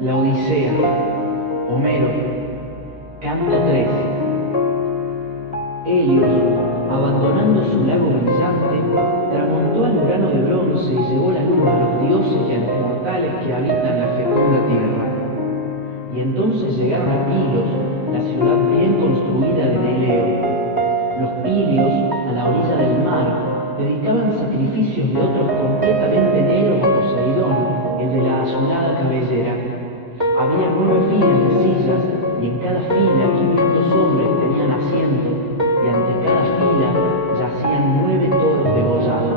La Odisea, Homero, Canto 3. Helios, abandonando su lago brillante, tramontó al Urano de bronce y llevó la luz a los dioses y a los mortales que habitan la fecunda tierra. Y entonces llegaron a Pilos, la ciudad bien construida de Neleo. Los pilios, a la orilla del mar, dedicaban sacrificios de otros completamente negros a Poseidón, el de la azulada cabellera. Había 9 filas de sillas y en cada fila 500 hombres tenían asiento y ante cada fila yacían 9 toros degollados.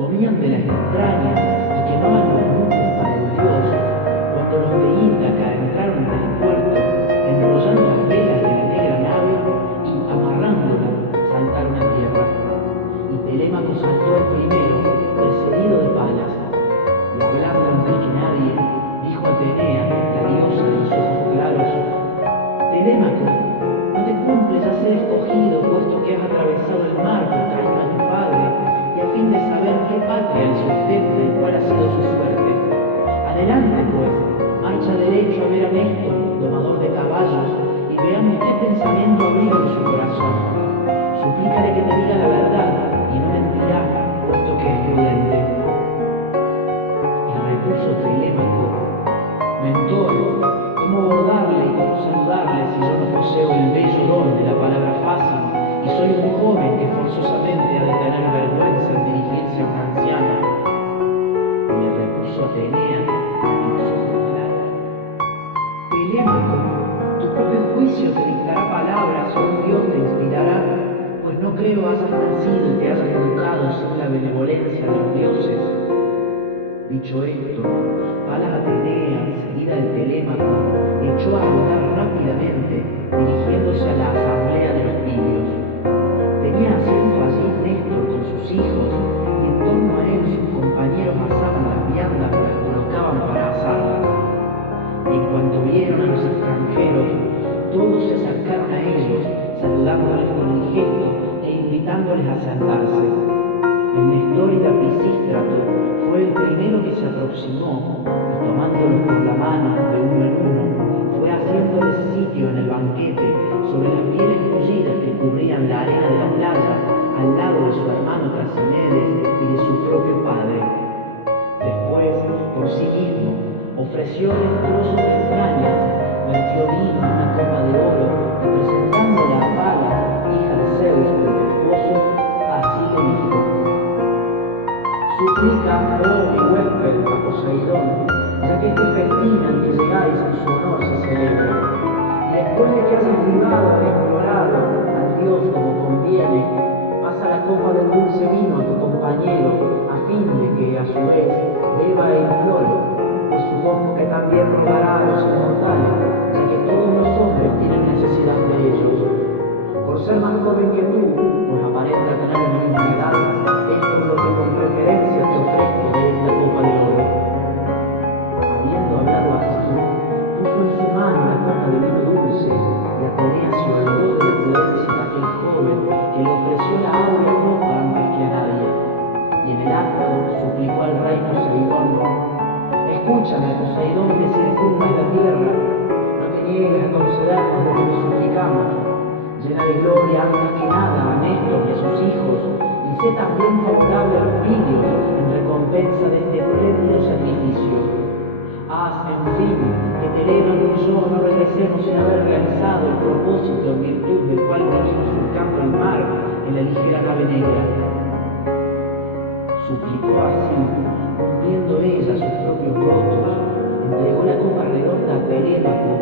Comían de las entrañas y quemaban los muslos para el dios cuando los de Ítaca entraron en el puerto, enrollaron las velas de la negra nave y amarrándola saltaron a tierra. Y Telémaco saltó el primero, precedido de Palas. Y hablando antes que nadie, dijo a Atenea, la diosa de los ojos claros: Telémaco, no te cumple ya ser escogido, puesto que has atravesado el mar por traer a tu padre, y a fin de saber qué patria le sustenta y cuál ha sido su suerte. Adelante, pues, marcha derecho a ver a Néstor, domador de caballos, y veamos qué pensamiento abriga en su corazón. Suplícale que te diga la verdad, y no mentirá, puesto que es prudente. Y repuso Telémaco: Mentor, ¿cómo abordarle y cómo saludarle si yo no poseo el bello don de la palabra fácil y soy un joven que forzosamente ha de tener vergüenza en dirigirse a una anciana? Y le repuso Atenea, en los ojos claros: Telémaco, tu propio juicio te dictará palabras o un Dios te inspirará, pues no creo hayas nacido y te hayas educado sin la benevolencia de los dioses. Dicho esto, Palas Atenea, seguida de Telémaco, echó a andar rápidamente, dirigiéndose a la asamblea de los pilios. Tenía asiento allí Néstor con sus hijos, y en torno a él sus compañeros asaban las viandas que las colocaban para asarlas. Y en cuanto vieron a los extranjeros, todos se acercaron a ellos, saludándoles con el gesto e invitándoles a sentarse. El Nestórida Pisístrato fue el primero que se aproximó y, tomándolos por la mano de uno en uno, fue haciéndoles sitio en el banquete sobre las pieles mullidas que cubrían la arena de la playa, al lado de su hermano Trasimedes y de su propio padre. Después, por sí mismo, ofrecióles trozos de entrañas, vertió vino en una copa de oro y, presentándola a Palas, hija de Zeus tempestuoso, así le dijo: Suplica, oh mi huésped, a Poseidón, ya que este festín al que llegáis en su honor se celebra. Y después de que hayas jugado e implorado al Dios como conviene, pasa la copa del dulce vino a tu compañero, a fin de que, a su vez, beba e implore, pues supongo que también rogará a los inmortales, ya que todos los hombres tienen necesidad de ellos. Por ser más joven que tú, pues aparenta tener mi misma edad, es por lo que con preferencia te ofrezco de esta copa de oro. Habiendo hablado así, puso en su mano la copa de vino dulce, y Atenea se olvidó de la prudencia de aquel joven que le ofreció la áurea copa antes que a nadie. Y en el acto suplicó al rey Poseidón: Escúchame, Poseidón, que circundas la tierra, no te niegues a concedernos lo que te suplicamos. Llena de gloria antes que nada a Néstor y a sus hijos, y sé también favorable a los pilios en recompensa de este espléndido sacrificio. Haz, en fin, que Telémaco y yo no regresemos sin haber realizado el propósito en virtud del cual venimos surcando el mar en la ligera nave negra. Suplicó así, cumpliendo ella sus propios votos, entregó la copa redonda a Telémaco,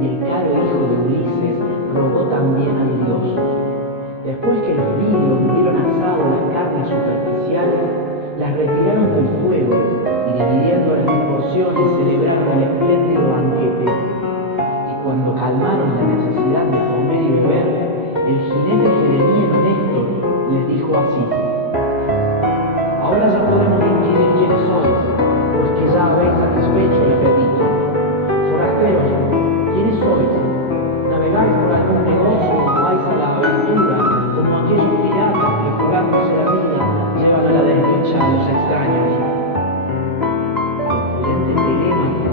y el caro hijo de Ulises rogó también al dios. Después que los pilios hubieron asado las carnes superficiales, las retiraron del fuego y, dividiéndolas en porciones, celebraron el espléndido banquete. Y cuando calmaron la necesidad de comer y beber, el jinete jeremiano Néstor les dijo así: Ahora ya podemos inquirir quiénes sois, pues que ya habéis satisfecho el apetito. Forasteros, ¿quiénes sois? ¿Navegáis por algún negocio o vais a la aventura, como aquellos piratas que, jugándose la vida, llevan a la desdicha a los extraños? El prudente Telémaco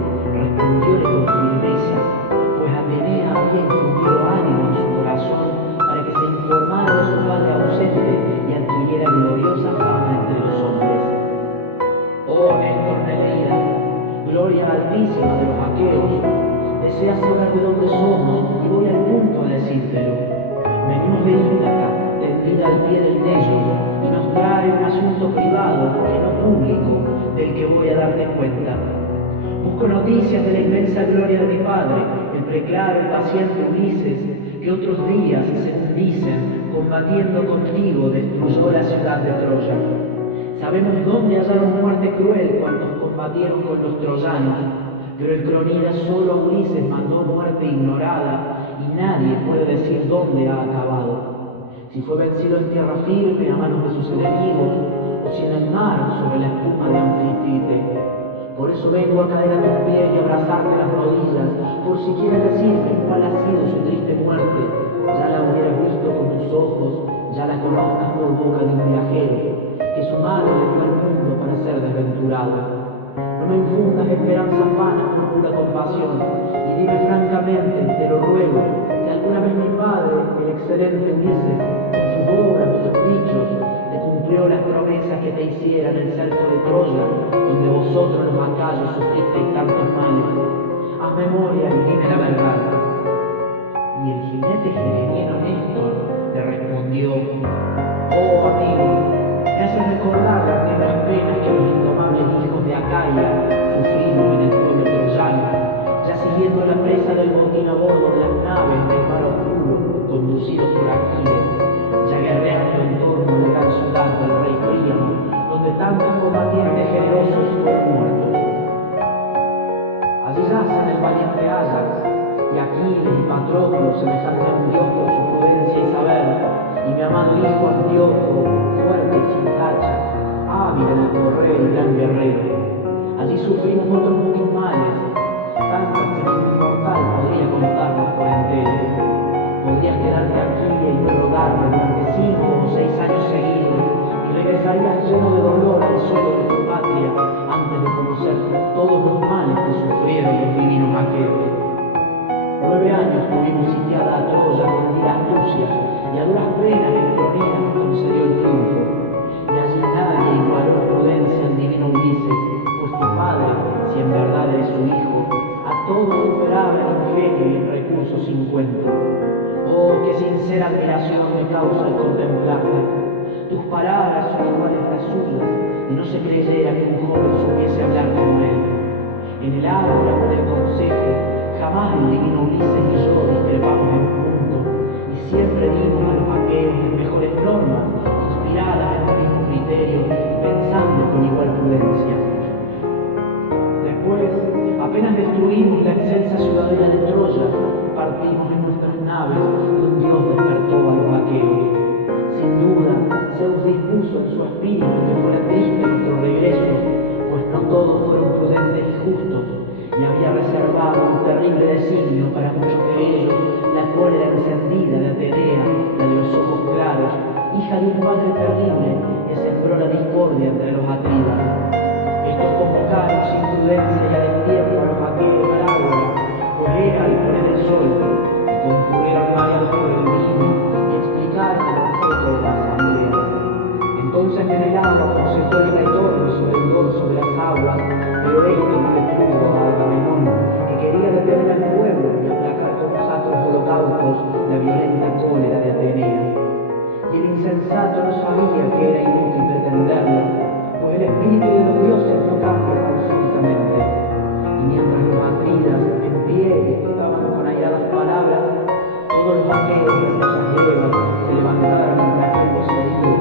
altísima de los aqueos, desea saber de dónde somos y voy al punto a decírtelo. Venimos de Ítaca, tendida al pie del Tello, y nos trae un asunto privado, que no público, del que voy a darte cuenta. Busco noticias de la inmensa gloria de mi padre, el preclaro y paciente Ulises, que otros días, según dicen, combatiendo contigo, destruyó la ciudad de Troya. Sabemos dónde hallaron muerte cruel cuando combatieron con los troyanos, pero el cronida solo a Ulises mandó muerte ignorada, y nadie puede decir dónde ha acabado. Si fue vencido en tierra firme a manos de sus enemigos, o si en el mar sobre la espuma de Anfítrite. Por eso vengo a caer a tus pies y abrazarte las rodillas, por si quieres decirme cuál ha sido su triste muerte. Ya la hubieras visto con tus ojos, ya la conozcas por boca de un viajero, que su madre le dio al mundo para ser desventurado. No me infundas esperanzas vanas por pura compasión, y dime francamente, te lo ruego, si alguna vez mi padre, el excelente Ulises, con sus obras o sus dichos, te cumplió las promesas que te hiciera en el cerco de Troya, donde vosotros los acayos sufristeis tantos males. Haz memoria y dime la verdad. Y el jinete gereniano Néstor le respondió: oh amigo, me haces recordar las negras penas que los indomables hijos de Acaya sufrimos en el pueblo troyano, ya siguiendo la presa del botín a bordo de las naves del mar oscuro, conducidos por Aquiles, ya guerreando en torno a la gran ciudad del rey Príamo, donde tantos combatientes generosos fueron muertos. Allí yacen el valiente Áyax, y Aquiles y Patroclo, semejante a un dios por su prudencia y saber, y mi amado hijo Antíoco, fuerte y sin tacha, hábil en el correr y gran guerrero. Allí sufrimos otros muchos males, tantos que ningún mortal podría contarnos por entero. Podrías quedarte aquí e interrogarme durante 5 o 6 años seguidos, y regresarías lleno de dolor al suelo de tu patria, antes de conocer todos los males que sufrieron los divinos aqueos. 9 años tuvimos sitiada a Troya con mil astucias, y a duras penas el cronida nos concedió el triunfo. Y allí nadie igualó en prudencia al divino Ulises, pues tu padre, si en verdad eres su hijo, a todos superaba en ingenio y en recursos sin cuento. Oh, qué sincera admiración me causa el contemplarte. Tus palabras son iguales a las suyas, y no se creyera que un joven supiese hablar como él. En el ágora o en el consejo, jamás el divino Ulises y yo discrepamos en punto, y siempre dimos a los aqueos las mejores normas, inspiradas en el mismo criterio y pensando con igual prudencia. Después, apenas destruimos la excelsa ciudadela de Troya, partimos en nuestras naves, donde Dios despertó a los aqueos. Sin duda, Zeus dispuso en su espíritu que fuera triste nuestro regreso, pues no todos fueron prudentes y justos, y había reservado un terrible designio para muchos de ellos, la cólera encendida de Atenea, la de los ojos claros, hija de un padre terrible que sembró la discordia entre los atridas. Estos convocaron sin prudencia y a destiempo a los aqueos al ágora, pues era al poner el sol, y concurrieron mareados por el vino y explicaron el objeto de la asamblea. Entonces Menelao aconsejó el retorno sobre el dorso de las aguas, pero esto no le pudo a Agamenón, que quería detener al pueblo y aplacar con sacros holocaustos la violenta cólera de Atenea. Y el insensato no sabía que era inútil pretenderlo, pues el espíritu de los dioses no cambia tan súbitamente. Y mientras los atridas en pie disputaban con airadas palabras, todos los aqueos de hermosas levas se levantaron contra aquel poseído,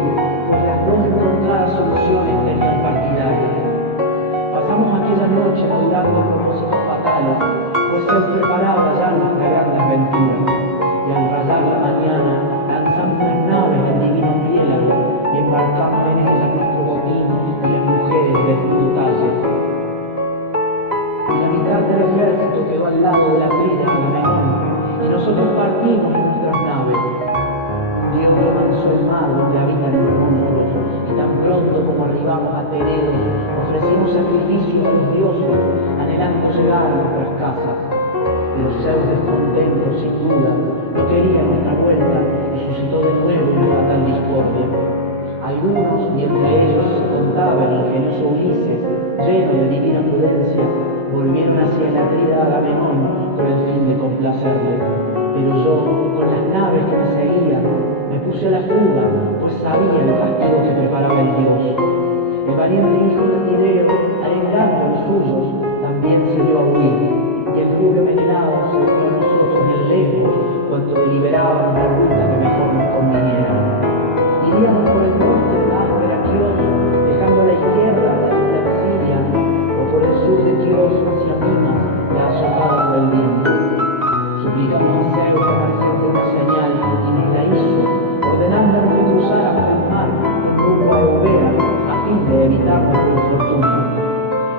pues las dos encontradas soluciones tenían partidarias. Pasamos aquella noche cuidando propósitos fatales, pues se preparaba ya nuestra gran desventura, y al rayar la mañana lanzamos las naves del divino Piélago y embarcamos en ellas nuestro botín y las mujeres del puro talle. Y la mitad del ejército quedó al lado de la atrida Agamenón, y nosotros partimos en nuestras naves. Un día manso el mar donde habitan los monstruos, y tan pronto como arribamos a Tenedos, ofrecimos sacrificios a los dioses, anhelando llegar a nuestras casas. Pero Zeus, descontento sin duda, no quería nuestra vuelta y suscitó de nuevo una fatal discordia. Algunos, y entre ellos se contaba el ingenioso Ulises, lleno de divina prudencia, volvieron a Agamenón con el fin de complacerle. Pero yo, con las naves que me seguían, me puse a la fuga, pues sabía el castigo que preparaba el dios. El valiente hijo de Tideo, arengando a los suyos, también se dio a huir, y el rubio Menelao se unió a nosotros en Lesbos, cuando deliberaban la ruta que mejor nos conviniera. Iríamos por el norte de áspera Chios, dejando a la izquierda la isla de Siria, o por el sur de Chios hacia Mimas, la azotada por el viento. Suplicamos a Zeus que apareciese una señal, y nos la hizo, ordenándonos que cruzáramos el mar rumbo a Eubea, a fin de evitar nuestro infortunio.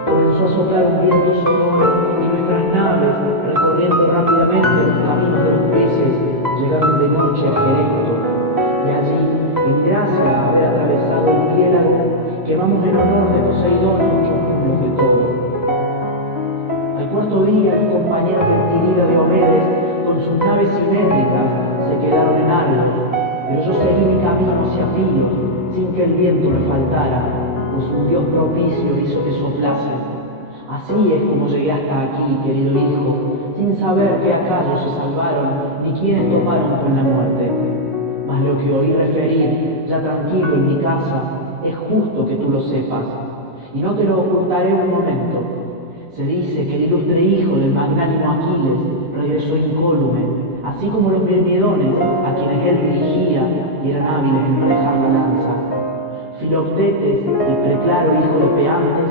Comenzó a soplar un viento sonoro, y nuestras naves, recorriendo rápidamente los caminos de los peces, llegaron de noche a Gerecto, y allí, en gracia a haber atravesado el Piélago, quemamos en honor de Poseidón muchos muslos de toro. Al cuarto día, mi compañero Mentirida de Omedes, con sus naves simétricas, se quedaron en Argos, pero yo seguí mi camino hacia Pilos, sin que el viento me faltara, pues un dios propicio hizo que soplase. Así es como llegué hasta aquí, querido hijo, sin saber qué acaso se salvaron, ni quiénes tomaron con la muerte. Mas lo que oí referir, ya tranquilo en mi casa, es justo que tú lo sepas, y no te lo ocultaré un momento. Se dice que el ilustre hijo del magnánimo Aquiles regresó incólume, así como los mirmidones a quienes él dirigía y eran hábiles en manejar la lanza. Filoctetes, el preclaro hijo de Peantes,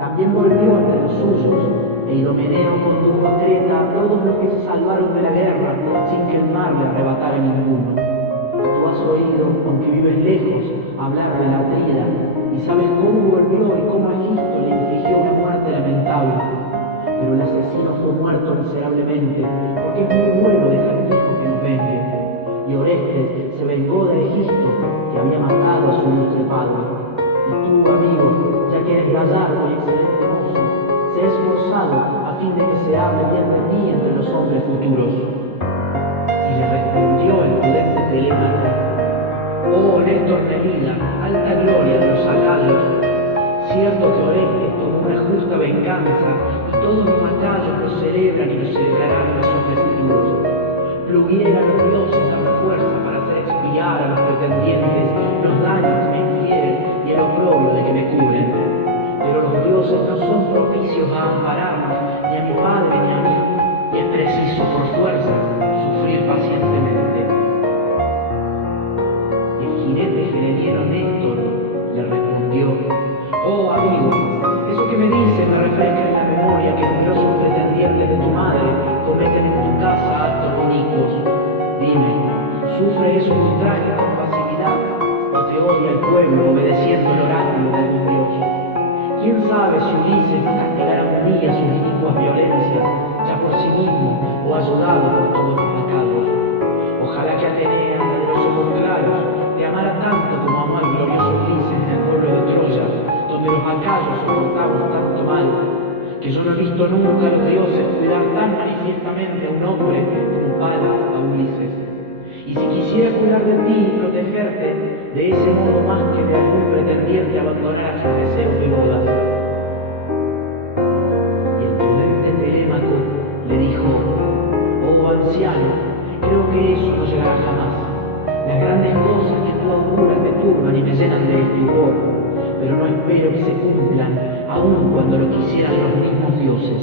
también volvió entre los suyos, e Idomeneo condujo a Creta a todos los que se salvaron de la guerra sin que el mar le arrebatara ninguno. Tú has oído, aunque vives lejos, hablar de la Atrida, y sabes cómo volvió y cómo Egisto le infligió una muerte lamentable. Pero el asesino fue muerto miserablemente, porque es muy bueno dejar un hijo que nos vengue. Y Orestes se vengó de Egisto, que había matado a su ilustre padre. Y tú, amigo, ya que eres gallardo y excelente mozo, sé esforzado a fin de que se hable bien de ti entre los hombres futuros. Y le respondió el prudente Telémaco: oh Néstor Nelida, alta gloria de los acayos, cierto que Orestes tomó una justa venganza, y todos los acayos lo celebran y lo celebrarán en los hombres futuros. Pluguiera a los dioses dar la fuerza para hacer expiar a los pretendientes los daños que me infieren y el oprobio de que me cubren. Pero los dioses no son propicios a ampararnos, ni a mi padre ni a mí, y es preciso, por fuerza, sufrir pacientemente. Y el jinete gereniero Néstor le respondió: oh amigo, eso que me dices me refresca en la memoria que numerosos pretendientes de tu madre cometen en tu casa actos inicuos. Dime, ¿sufre eso un ultraje con pasividad, o te odia el pueblo obedeciendo el oráculo de algún dios? ¿Quién sabe si Ulises no castigará un día sus inicuas violencias, ya por sí mismo o ayudado por todos los pecados? Ojalá que Atenea, la de los ojos claros, te amara tanto como amó al glorioso Ulises en el pueblo de Troya, donde los acayos soportamos tanto mal, que yo no he visto nunca a los dioses cuidar tan manifiestamente a un hombre como Palas a Ulises. Y si quisiera cuidar de ti y protegerte, de ese modo más que de algún pretendiente abandonara sus deseos de bodas. Y el prudente Telémaco le dijo: oh anciano, creo que eso no llegará jamás. Las grandes cosas que tú auguras me turban y me llenan de estupor, pero no espero que se cumplan, aun cuando lo quisieran los mismos dioses.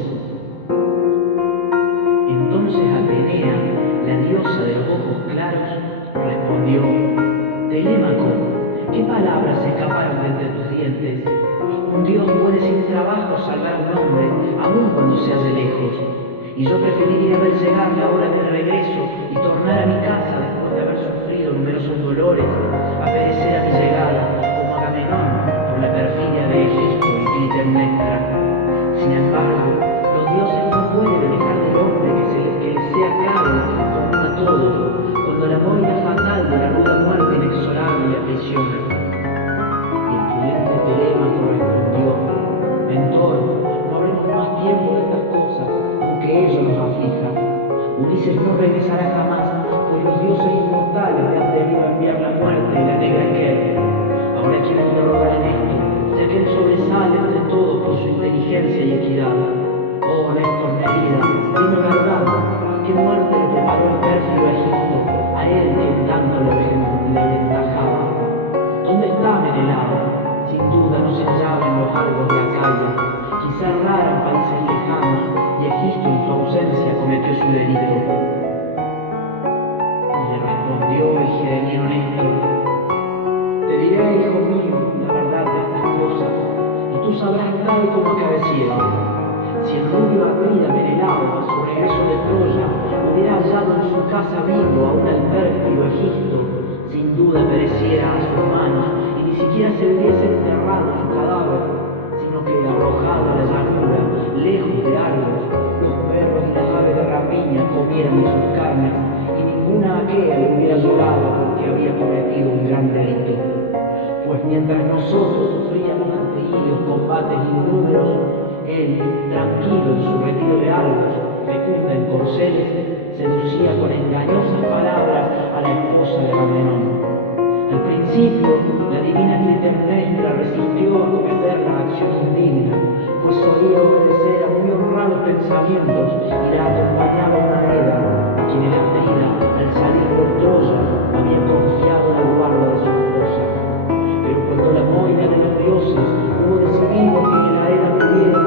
Entonces Atenea, la diosa de los ojos claros, respondió: Telémaco, ¿qué palabras escaparon de entre tus dientes? Un dios puede sin trabajo salvar a un hombre, aun cuando se halle lejos. Y yo preferiría ver llegar la hora del regreso y tornar a mi casa después de haber sufrido numerosos dolores, a perecer a mi llegada, como Agamenón, por la perfidia de Egisto y Clitemnestra. Sin embargo, los dioses no pueden dejar del hombre que les sea caro común a todos, cuando la moira fatal de la ruda muerte inexorable le aprisiona. Y el prudente Telémaco respondió: mentor, no habremos más tiempo de estas cosas, aunque ello nos aflija. Ulises no regresará jamás, pues los dioses inmortales le han debido enviar la muerte y la negra Quer. Ahora quiero interrogar en esto, ya que él sobresale entre todos por su inteligencia y equidad. Oh Néstor Nelida, cerrar en países lejanos, y Egisto en su ausencia cometió su delito. Y le respondió el gereniano Néstor: te diré, hijo mío, la verdad de estas cosas, y tú sabrás tal como acaecieron. Si el rubio Atrida Menelao, a su regreso de Troya, hubiera hallado en su casa vivo a un pérfido Egisto, sin duda pereciera a sus manos, y ni siquiera se hubiese enterrado su cadáver, sino que arrojado a la llanura, lejos de Argos, los perros y las aves de rapiña comieran de sus carnes, y ninguna aquea le hubiera llorado porque había cometido un gran delito. Pues mientras nosotros sufríamos ante ellos combates inúmeros, él, tranquilo en su retiro de Argos, fecunda en corceles, seducía con engañosas palabras a la esposa de Agamenón. Al principio, la divina Clitemnestra resistió a cometer la acción indigna, pues solía obedecer a muy honrados pensamientos y la acompañaba una Hera, a quien el Atrida, al salir por Troya, había confiado la guarda de su esposa. Pero cuando la Moira de los dioses hubo decidido que la Hera muriera,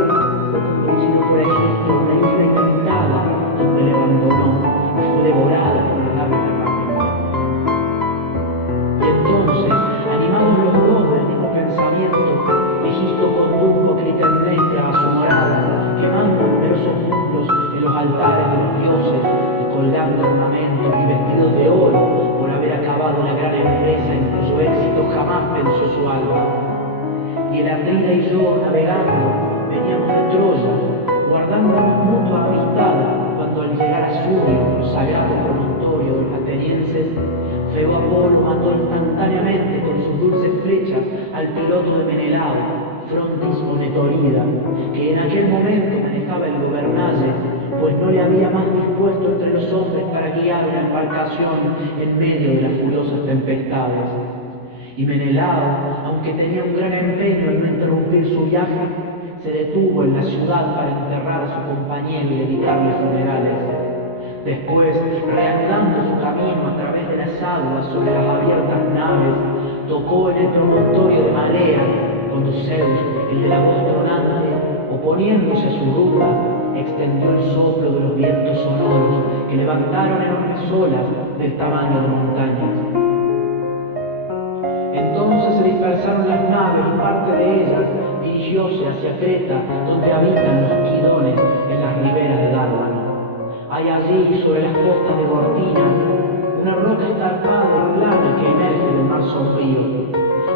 fue conducido por Egisto a una isla inhabitada, donde le abandonó y fue devorada por las aves de rapiña. Y entonces, animados los dos del mismo pensamiento, Egisto condujo a Clitemnestra a su morada, quemando numerosos mundos en los altares de los dioses y colgando ornamentos y vestidos de oro por haber acabado la gran empresa en cuyo éxito jamás pensó su alma. Y el Atrida y yo, navegando, veníamos de Troya, guardándonos mutua amistad, cuando al llegar a Surio, sagrado promontorio de los atenienses, Febo Apolo mató instantáneamente con sus dulces flechas al piloto de Menelao, Frontis Netorida, que en aquel momento manejaba el gobernalle, pues no le había más dispuesto entre los hombres para guiar una embarcación en medio de las furiosas tempestades. Y Menelao, aunque tenía un gran empeño en no interrumpir su viaje, se detuvo en la ciudad para enterrar a su compañero y dedicarle funerales. Después, reanudando su camino a través de las aguas sobre las abiertas naves, tocó en el promontorio de Malea, cuando Zeus, el de la voz tronante, oponiéndose a su ruta, extendió el soplo de los vientos sonoros que levantaron enormes olas del tamaño de montañas. Entonces se dispersaron las naves y parte de ellas dirigióse hacia Creta, donde habitan los quidones en las riberas de Dárdano. Hay allí, sobre las costas de Gortina, una roca escarpada y plana que emerge del mar sombrío.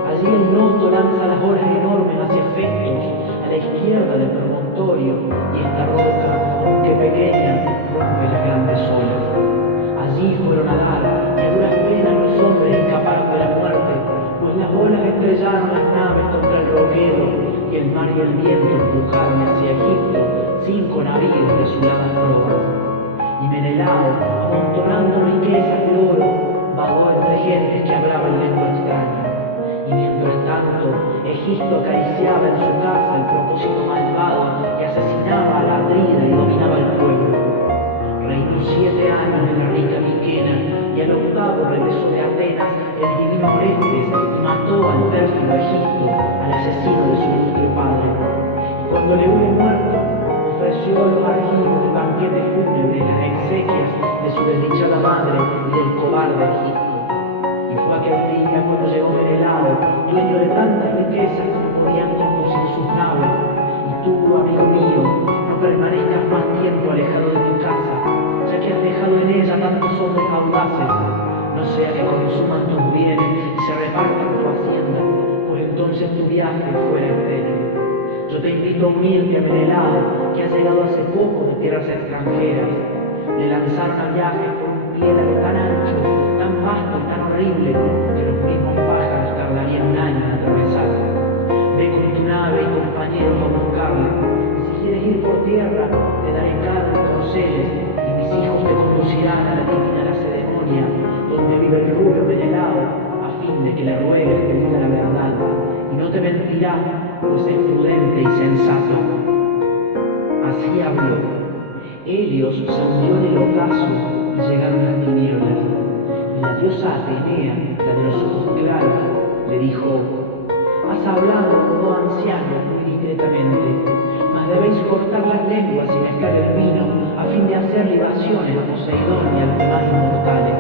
Allí el noto lanza las olas enormes hacia efectos a la izquierda del promontorio, y esta roca, aunque pequeña, rompe las grandes olas. Allí fueron a dar, y a duras penas los hombres escaparon de la muerte, pues las olas estrellaron las naves contra el roquero, y el mar y el viento empujaron hacia Egipto 5 navíos de azuladas proas. Y Menelao, amontonando riquezas de oro, vagó entre gentes que hablaban lengua extraña. Y mientras tanto, Egisto acariciaba en su casa el propósito malvado y asesinaba a la Atrida y dominaba el pueblo. Reinó 7 años en la rica Miquena, y al octavo regresó de Atenas el divino Orestes y mató al pérfido Egisto, al asesino de su ilustre padre. Y cuando le hubo muerto, ofreció a los argivos el banquete fúnebre en las exequias de su desdichada madre y del cobarde Egisto. Y fue aquel día cuando llegó Menelao, dueño de tantas riquezas como podían conducir sus naves. Y tú, amigo mío, no permanezcas más tiempo alejado de tu casa, ya que has dejado en ella tantos hombres audaces, no sea que consuman tus bienes y se repartan tu hacienda, pues entonces tu viaje fuera estéril. Yo te invito a unirte a Menelao, que ha llegado hace poco de tierras extranjeras. Le lanzaron a viaje por un piélago tan ancho, tan vasto y tan horrible, que los mismos pájaros tardarían un año en atravesar. Ve con tu nave y compañeros a buscarle, y si quieres ir por tierra, te daré carne y corceles, y mis hijos te conducirán a la divina Lacedemonia, donde vive el rubio Menelao, a fin de que le ruegues que diga la verdad, y no te mentirá, pues es prudente y sensato. Así habló. Helios se hundió en el ocaso y llegaron las tinieblas. Y la diosa Atenea, la de los ojos claros, le dijo: has hablado, oh anciano, muy discretamente, mas de lenguas y mezclar el vino, a fin de hacer libaciones a Poseidón y a los demás inmortales.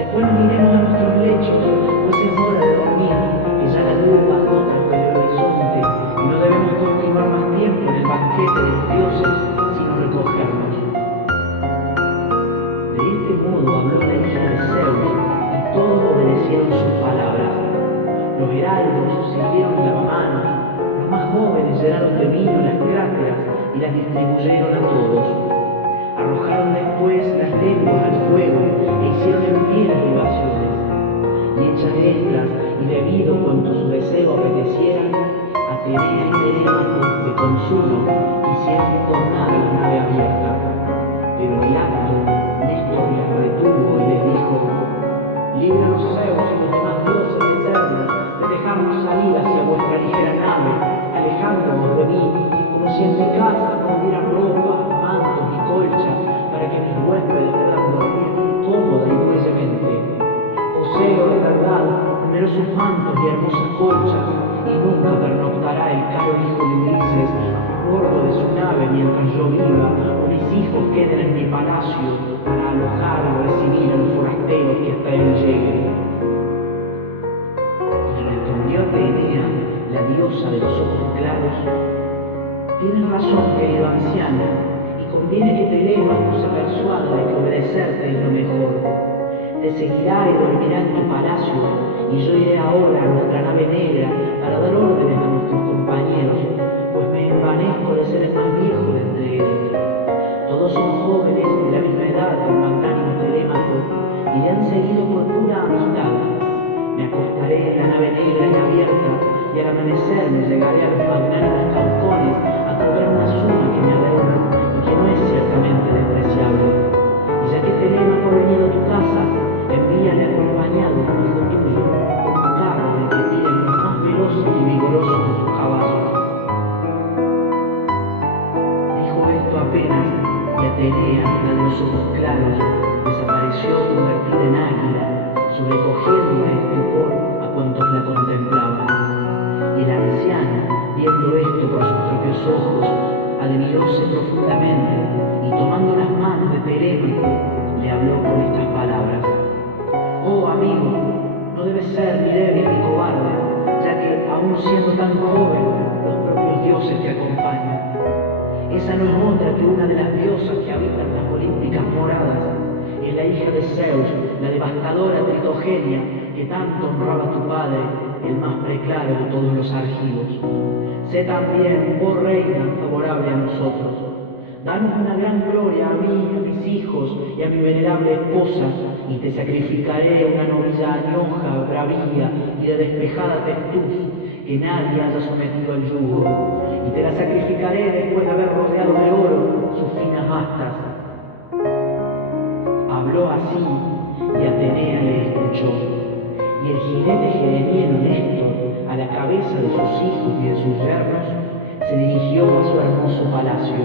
Después nos iremos a nuestros lechos, pues es hora de dormir, que ya la luz bajó tras el horizonte, y no debemos continuar más tiempo en el banquete de los dioses, sino recogernos. De este modo habló la hija de Zeus, y todos obedecieron sus palabras. Los heraldos sirvieron el lavamanos, los más jóvenes llenaron de vino las cráteras y las distribuyeron a todos. Arrojaron después las lenguas al fuego e hicieron en pie las libaciones. Y hechas estas, y bebido cuanto su deseo apeteciera, Atenea y Telémaco, de consuelo, quisieron tornar a la nave abierta. Pero en el acto, Néstor les retuvo y les dijo: líbranos Zeus y los demás dioses eternos de dejarnos salir hacia vuestra ligera nave, alejándonos de mí, como si en mi casa no hubiera ropa, mantos ni colchas, para que mis huéspedes puedan dormir cómoda y dulcemente. Poseo, de verdad, numerosos mantos y hermosas colchas, y nunca pernoctará el caro hijo de Ulises a bordo de su nave mientras yo viva, o mis hijos queden en mi palacio para alojar y recibir a los forasteros que hasta él lleguen. Y respondió Atenea, la diosa de los ojos claros: tienes razón, querido anciano, y conviene que Telémaco se persuada de que obedecerte es lo mejor. Te seguirá y dormirá en tu palacio, y yo iré ahora a nuestra nave negra para dar órdenes a nuestros compañeros, pues me envanezco de ser el más viejo de entre ellos. Todos son jóvenes de la misma edad del magnánimo Telémaco, y le han seguido por pura amistad. Me acostaré en la nave negra y abierta, y al amanecer me llegaré a los magnánimos Caucones a cobrar una suma que me adeudan y que no es ciertamente despreciable. Y ya que Telémaco ha venido a tu casa, envíale acompañado, hijo tuyo, con un carro en el que tiren los más veloces y vigorosos de sus caballos. Dijo esto apenas, y Atenea, la de los ojos claros, desapareció convertida en águila, sobrecogiendo de estupor a cuantos la contemplaban. Y el anciano, viendo esto por sus propios ojos, admiróse profundamente, y tomando las manos de Telémaco, le habló con estas palabras: oh amigo, no debes ser ni débil ni cobarde, ya que, aun siendo tan joven, los propios dioses te acompañan. Esa no es otra que una de las diosas que habitan las olímpicas moradas. Es la hija de Zeus, la devastadora Tritogenia, que tanto honraba a tu padre, el más preclaro de todos los argivos. Sé también, oh reina, favorable a nosotros. Danos una gran gloria a mí, a mis hijos y a mi venerable esposa, y te sacrificaré una novilla añoja, bravía y de despejada testuz, que nadie haya sometido al yugo, y te la sacrificaré después de haber rodeado de oro sus finas astas. Habló así, y Atenea le escuchó, y el jinete jeremiano Néstor, a la cabeza de sus hijos y de sus yernos, se dirigió a su hermoso palacio.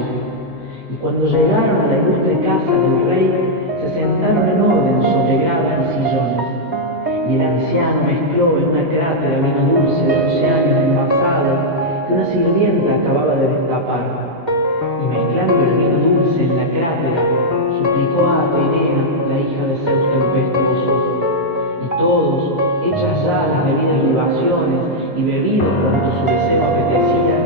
Y cuando llegaron a la ilustre casa del rey, se sentaron en orden sobre gradas y sillones. Y el anciano mezcló en una crátera vino dulce de 11 años envasado que una sirvienta acababa de destapar. Y mezclando el vino dulce en la crátera, suplicó a Atenea, la hija de Zeus tempestuoso. Y todos, hechas ya las debidas libaciones y bebido cuanto su deseo apetecía,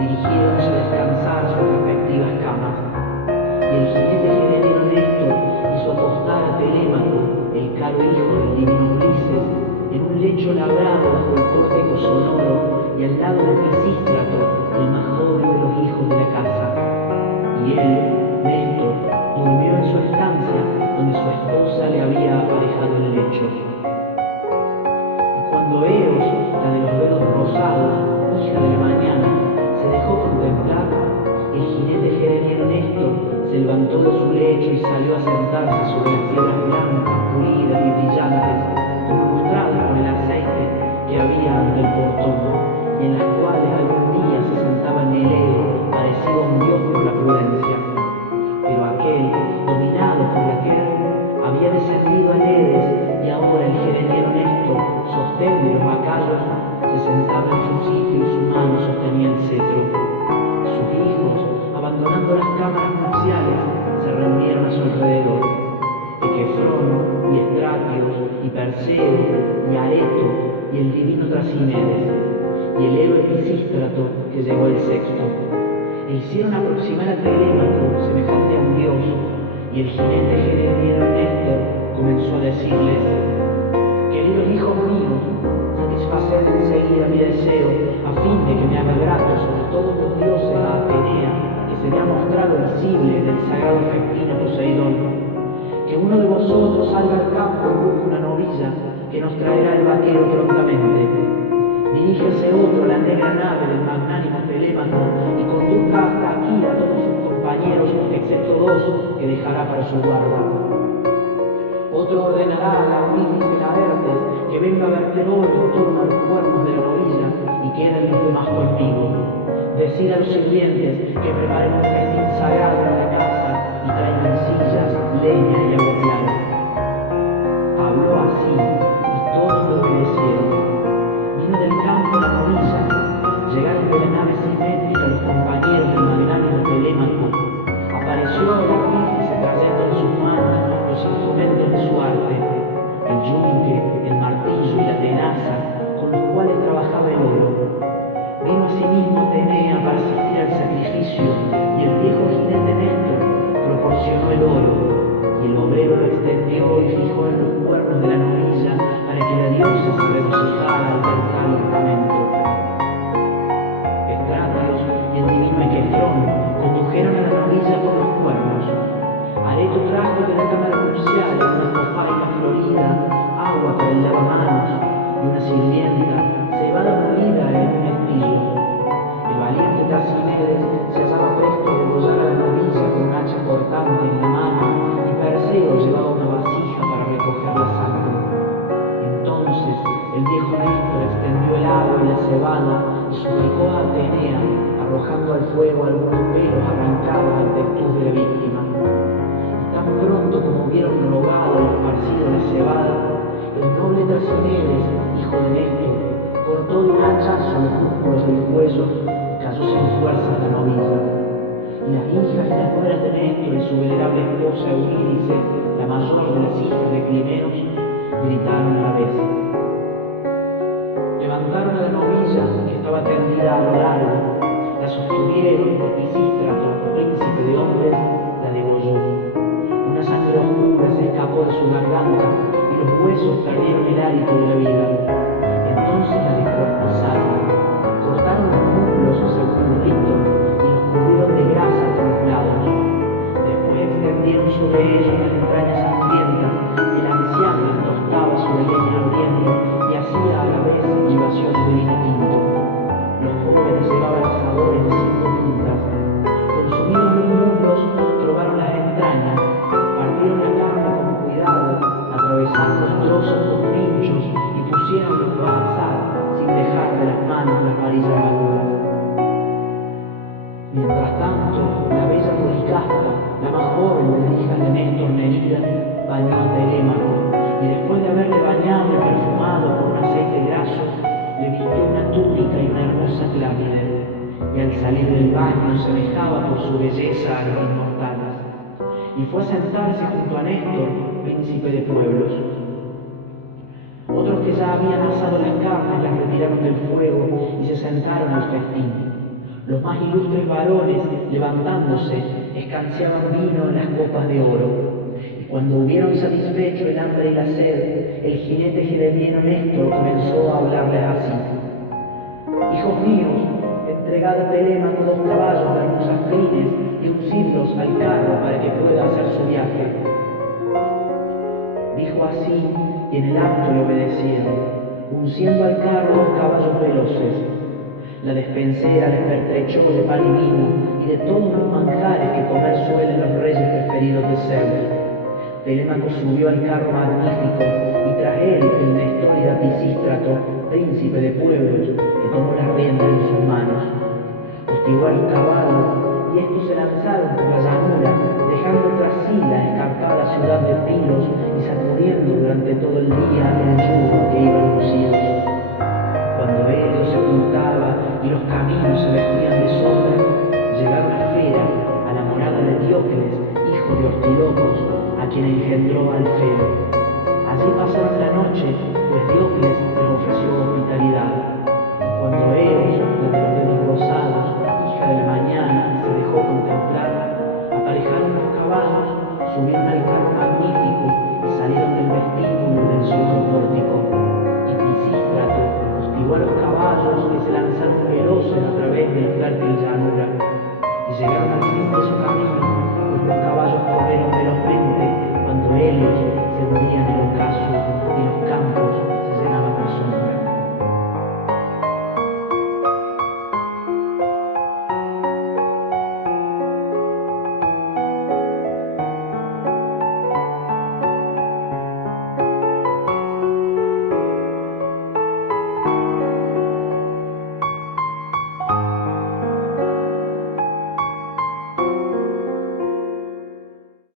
dirigieronse a descansar sus respectivas camas. Y el jinete jeremeno Néstor hizo acostar a Telémaco, el caro hijo del divino Ulises, en un lecho labrado bajo el pórtico sonoro y al lado de Pisístrato, el más joven de los hijos de la casa. Y él, Néstor, durmió en su estancia donde su esposa le había aparejado el lecho. Y cuando Eos, la de los velos rosados, hija de la mañana, se dejó contemplar, el jinete jeremeno Néstor se levantó de su lecho y salió a sentarse sobre las piedras blancas, pulidas y brillantes, como lustradas por el aceite que había ante el portón, y en las cuales algún día se sentaba Neleo, parecido a un dios por la prudencia. Pero aquel, dominado por la guerra, había descendido a Nedes, y ahora el jeremeno Néstor, sostén de los acayos, se sentaba en su sitio y su mano sostenía el cetro. Sus hijos, abandonados Trasimedes, y el héroe Pisístrato, que llegó el sexto. E hicieron aproximar a Telémaco, semejante a un dios, y el jinete gerebriano Néstor comenzó a decirles: queridos hijos míos, satisfaced enseguida mi deseo, a fin de que me haga grato sobre todos los dioses a Atenea, que se me ha mostrado visible del sagrado festino Poseidón. Que uno de vosotros salga al campo y busque una novilla, que nos traerá el vaquero prontamente. Dirígese otro a la negra nave del magnánimo Telémaco y conduzca hasta aquí a todos sus compañeros, excepto dos que dejará para su guarda. Otro ordenará al aurífice Laertes que venga a verter oro en torno a los cuernos de la novilla y queden los demás conmigo. Decid a los sirvientes que preparen un festín sagrado en la casa y traigan sillas, leña y agua clara. Habló así y todos lo obedecieron. Vino del campo la novilla, llegaron de la nave simétrica los compañeros del magnánimo Telémaco. Apareció el artífice trayendo en sus manos los instrumentos de su arte, el yunque, el martillo y la tenaza, con los cuales trabajaba el oro. Vino asimismo Atenea para asistir al sacrificio, y el viejo jinete Néstor proporcionó el oro, y el obrero lo extendió y fijó en los cuernos de la novilla para que la diosa se regocijara al ver tal ornamento. Estrátalos y el divino Equefrón condujeron a la novilla por los cuernos. Areto trajo de la cámara nupcial una jofaina florida, agua para el lavamanos y una sirvienta, cebada molida en un estillo. El valiente Trasimedes se hallaba presto a degollar a la novilla con un hacha cortante en la mano, y Perseo llevaba una vasija para recoger la sangre. Entonces el viejo Néstor extendió el agua y la cebada y suplicó a Atenea, arrojando al fuego algunos pelos arrancados al testuz de la víctima. Tan pronto como hubieron rogado y esparcido la cebada, el noble Trasimedes, hijo de Néstor, cortó de un hachazo los músculos del cuello y cayó sin fuerza la novilla. Y las hijas y las nueras de Néstor y su venerable esposa Eurídice, la mayor de las hijas de Climenos, gritaron a la vez. Levantaron a la novilla que estaba tendida a lo largo, la sostuvieron y Pisístrato, príncipe de hombres, la degolló. Una sangre oscura se escapó de su garganta y los huesos perdieron el hálito de la vida. Entonces la descuartizaron, cortaron los muslos según el rito y los cubrieron de grasa por los lados. Después extendieron sobre ellos las entrañas hambrientas y el anciano las tostaba sobre leña ardiendo y hacía a la vez libaciones de vino tinto. Los jóvenes llevaban asadores de 5 puntas. Consumidos los muslos, probaron las entrañas, partieron la carne con cuidado, atravesaron los trozos con pinchos y pusieronlos a asar sin dejar de las manos las varillas maduras. Mientras tanto, la bella Policasta, la más joven de las hijas de Néstor Nerida, bañó a Telémaco, y después de haberle bañado y perfumado con un aceite graso, le vistió una túnica y una hermosa clámide, y al salir del baño semejaba por su belleza a los inmortales, y fue a sentarse junto a Néstor, príncipe de pueblos. Otros que ya habían asado las carnes las retiraron del fuego y se sentaron al festín. Los más ilustres varones, levantándose, escanciaban vino en las copas de oro. Y cuando hubieron satisfecho el hambre y la sed, el jinete gerebriano Néstor comenzó a hablarles así: hijos míos, entregad a Telémaco 2 caballos de hermosas crines y uncidlos al carro para que pueda hacer su viaje. Dijo así, y en el acto le obedecieron, unciendo al carro 2 caballos veloces. La despensera les pertrechó de pan y vino y de todos los manjares que comer suelen los reyes preferidos de Zeus. Telémaco subió al carro magnífico y tras él el nestórida Pisístrato, príncipe de pueblos, que tomó las riendas en sus manos. Hostigó a los caballos y estos se lanzaron por la llanura, dejando tras sí la escarpada ciudad de Pilos y sacudiendo durante todo el día el yugo que iban lucidos. Cuando Helio se ocultaba y los caminos se vestían de sombra, llegaron a Fera, a la morada de Diócles, hijo de Ortilocos, a quien engendró Alfeo. Allí pasaron la noche, pues Diócles les ofreció hospitalidad. llegaron al